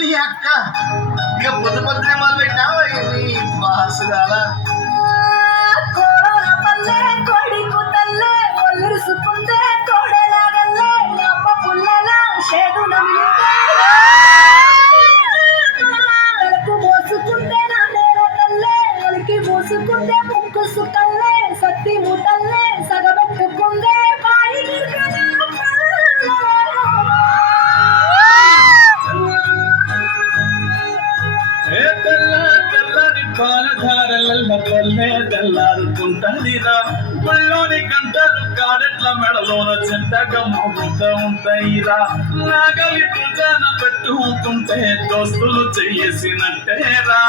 నీ అక్క ఇక పొద్దు పొద్దునే మొదలు పెట్టావు నీ బాసుగాల కోడి కూతల్లే ఒల్లురుసుకుందే కోడలాగల్లే అమ్మ పుల్లల షేదు నమిలిందే మోసుకుంటే నా నేల తల్లే ఒలికి మోసుకుంటే ముక్కు సుకల్లే సత్తి ముటల్లే సగబెట్టుకుందే బాయి తెల్లని పాలధారల పల్లె తెల్లారుకుంటాదిరా పళ్ళోని గంటలు కాడెట్ల మెడలోన చెంతగా మోగుతూ ఉంటాయిరా నాగలి పూజన పెట్టుకుంటే దోస్తులు చెయ్యేసినట్టేరా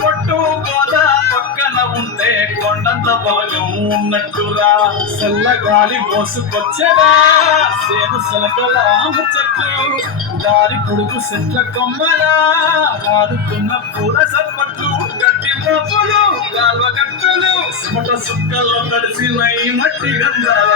కొట్టు గోద పక్కన ఉంటే కొండంత బలగం ఉన్నట్టురా చల్లగాలి మోసుకొచ్చేరా సేను శలకల చెట్లు దారి పొడుగు చెట్ల కొమ్మలా ఆడుతున్న పూల సప్పట్లు గట్టి మోపులు కాల్వ కట్టులు సిమట సుక్కల్లో తడిసిన ఈ మట్టి గంధాల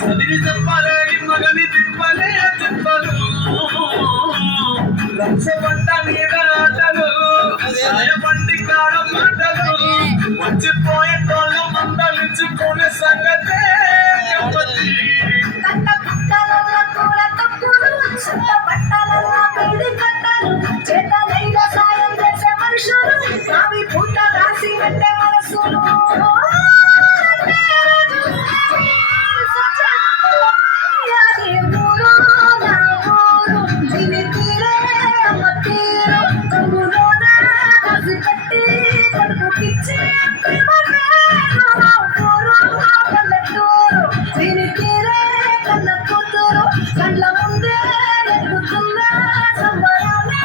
చదివి చెప్పలేని మగని తిప్పలే తిప్పలు లక్షపడ్డ మీద ఆటలు సాయపండి కాడ మాటలు వచ్చిపోయే తోళ్ళ మందలించుకునే సంగతే సాయం చేసే మనుషులు స్వామి పూట రాసి పెట్టే మనసులు కండ్ల ముందే ఎదుగుతున్నా సంబరాలే